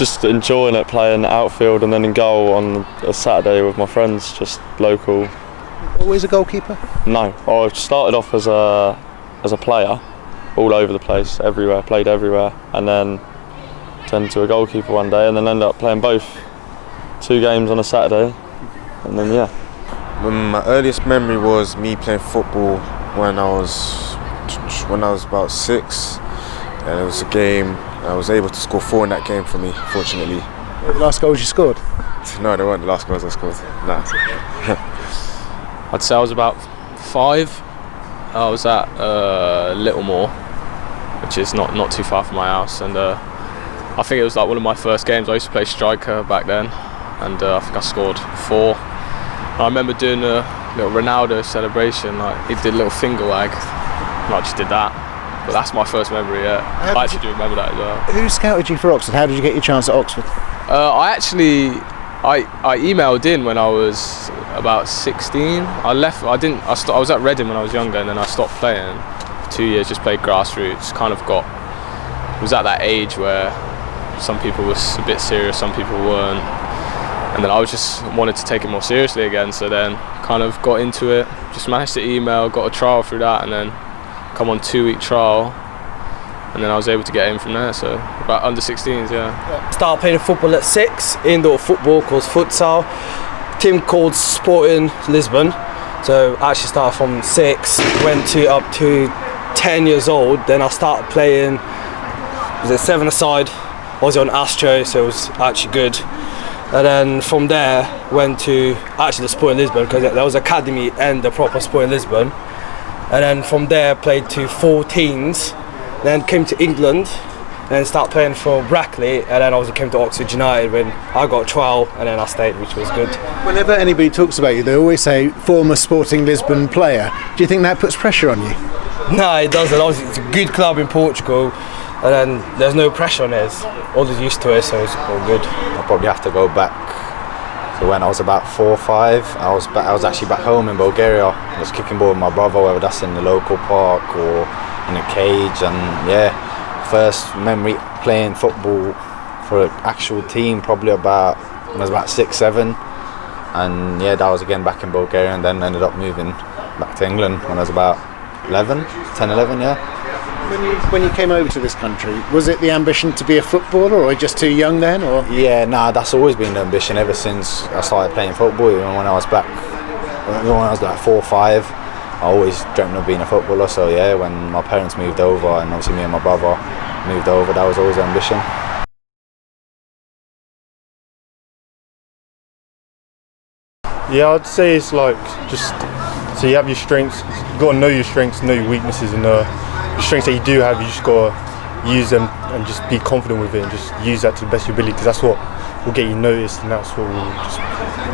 just enjoying it, playing outfield and then in goal on a Saturday with my friends, just local. Always a goalkeeper? No, I started off as a player, all over the place, everywhere, played everywhere, and then turned into a goalkeeper one day, and then ended up playing both. 2 games on a Saturday, and then yeah. My earliest memory was me playing football when I was about 6, and it was a game. I was able to score 4 in that game for me, fortunately. The last goals you scored? No, they weren't the last goals I scored. Nah. I'd say I was about 5. I was at Littlemore, which is not too far from my house, and I think it was like one of my first games. I used to play striker back then, and I think I scored 4. And I remember doing a little Ronaldo celebration. Like he did a little finger wag, and I just did that. But that's my first memory. Yeah, I actually do remember that as well. Who scouted you for Oxford? How did you get your chance at Oxford? I emailed in when I was about 16. I was at Reading when I was younger, and then I stopped playing for 2 years. Just played grassroots. Was at that age where some people was a bit serious, some people weren't, and then I just wanted to take it more seriously again. So then kind of got into it. Just managed to email, got a trial through that, and then come on 2-week trial, and then I was able to get in from there. So about under 16s, yeah. Started playing football at 6, indoor football called futsal. Team called Sporting Lisbon. So I actually started from 6, went up to 10 years old. Then I started playing, was it 7-a-side? I was on Astro, so it was actually good. And then from there went to actually the Sporting Lisbon, because there was academy and the proper Sporting Lisbon. And then from there played to 14s, then came to England and then started playing for Brackley, and then obviously came to Oxford United when I got a trial, and then I stayed, which was good. Whenever anybody talks about you, they always say former Sporting Lisbon player. Do you think that puts pressure on you? No, it doesn't. Obviously it's a good club in Portugal, and then there's no pressure on it. It's all used to it, so it's all good. I'll probably have to go back to when I was about 4 or 5. I was actually back home in Bulgaria. I was kicking ball with my brother, whether that's in the local park or in a cage, and yeah, first memory playing football for an actual team probably when I was about 6, 7, and yeah, that was again back in Bulgaria, and then ended up moving back to England when I was about 11, yeah. When you came over to this country, was it the ambition to be a footballer, or just too young then? Or yeah, that's always been the ambition ever since I started playing football. Even when I was like 4 or 5, I always dreamt of being a footballer. So yeah, when my parents moved over, and obviously me and my brother moved over, that was always the ambition. Yeah, I'd say it's like just so you have your strengths. You got to know your strengths, know your weaknesses, and the strengths that you do have, you just got to use them and just be confident with it, and just use that to the best of your ability, because that's what will get you noticed, and that's what will just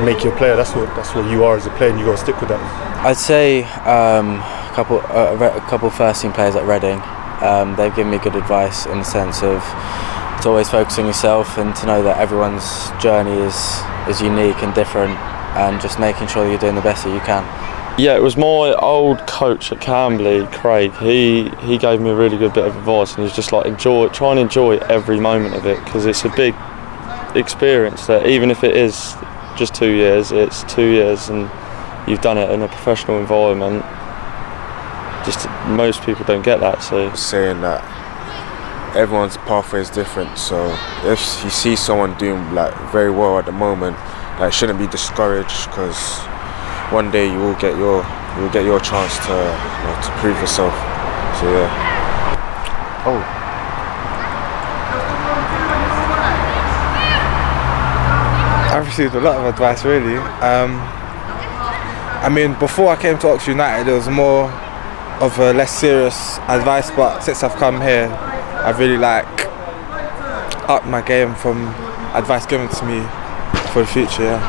make you a player. That's what you are as a player, and you got to stick with that. I'd say a couple first team players at Reading. They've given me good advice in the sense of to always focus on yourself, and to know that everyone's journey is unique and different, and just making sure you're doing the best that you can. Yeah, it was my old coach at Camberley, Craig. He gave me a really good bit of advice, and he's just like, try and enjoy every moment of it, because it's a big experience. That even if it is just 2 years, it's 2 years, and you've done it in a professional environment. Just most people don't get that. So saying that everyone's pathway is different. So if you see someone doing like very well at the moment, like shouldn't be discouraged, because one day you will get your chance to prove yourself. So yeah. I've received a lot of advice, really. I mean, before I came to Oxford United, it was more of a less serious advice, but since I've come here, I've really upped my game from advice given to me for the future. Yeah.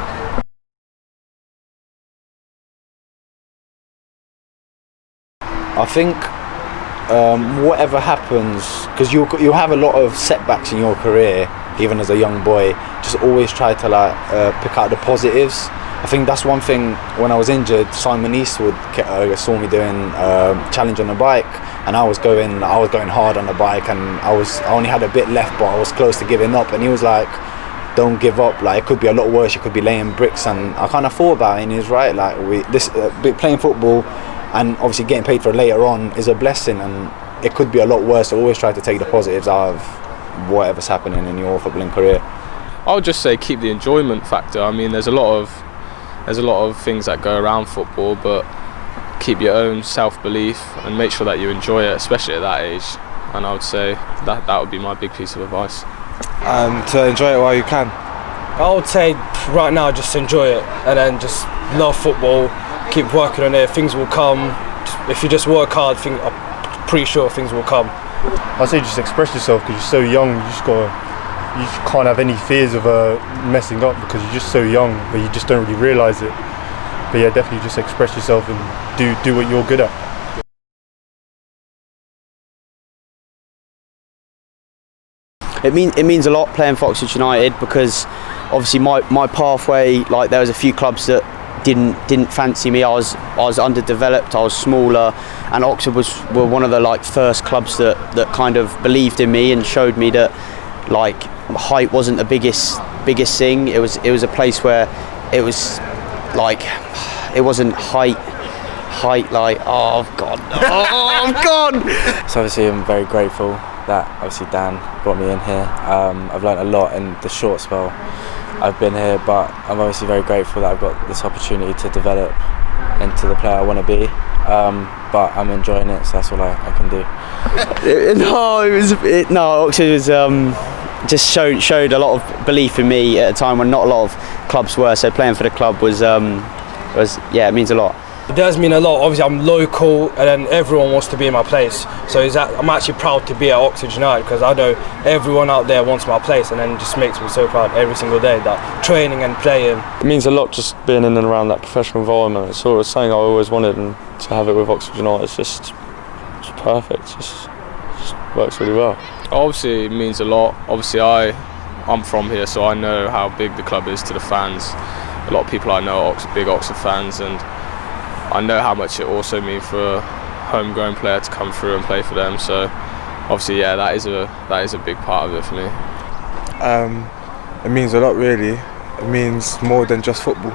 I think whatever happens, because you'll have a lot of setbacks in your career, even as a young boy, just always try to pick out the positives. I think that's one thing. When I was injured, Simon Eastwood saw me doing challenge on the bike. and I was going hard on the bike, and I only had a bit left, but I was close to giving up. And he was like, "Don't give up. Like, it could be a lot worse. You could be laying bricks." And I kind of thought about it, and he was right. Like, playing football, and obviously getting paid for it later on is a blessing, and it could be a lot worse. So always try to take the positives out of whatever's happening in your footballing career. I would just say keep the enjoyment factor. I mean, there's a lot of things that go around football, but keep your own self-belief and make sure that you enjoy it, especially at that age. And I would say that would be my big piece of advice. To enjoy it while you can. I would say right now just enjoy it, and then just love football, keep working on it, things will come. If you just work hard, I'm pretty sure things will come. I'd say just express yourself, because you're so young. You just can't have any fears of messing up, because you're just so young, but you just don't really realise it. But yeah, definitely just express yourself and do what you're good at. It means a lot playing for Oxford United, because obviously my pathway, like, there was a few clubs that didn't fancy me. I was underdeveloped, I was smaller, and Oxford were one of the first clubs that kind of believed in me and showed me that height wasn't the biggest thing. It was a place where it was it wasn't height like, oh I've gone. So obviously I'm very grateful that obviously Dan brought me in here. I've learnt a lot in the short spell I've been here, but I'm obviously very grateful that I've got this opportunity to develop into the player I want to be. But I'm enjoying it, so that's all I can do. Oxford was just showed a lot of belief in me at a time when not a lot of clubs were. So playing for the club was it means a lot. It does mean a lot. Obviously I'm local, and then everyone wants to be in my place. So I'm actually proud to be at Oxford United, because I know everyone out there wants my place, and then it just makes me so proud every single day, that training and playing. It means a lot just being in and around that professional environment. It's sort of something I always wanted, and to have it with Oxford United is just perfect. It just works really well. Obviously it means a lot. Obviously I'm from here, so I know how big the club is to the fans. A lot of people I know are big Oxford fans, and I know how much it also means for a homegrown player to come through and play for them. So obviously, yeah, that is a big part of it for me. It means a lot, really. It means more than just football.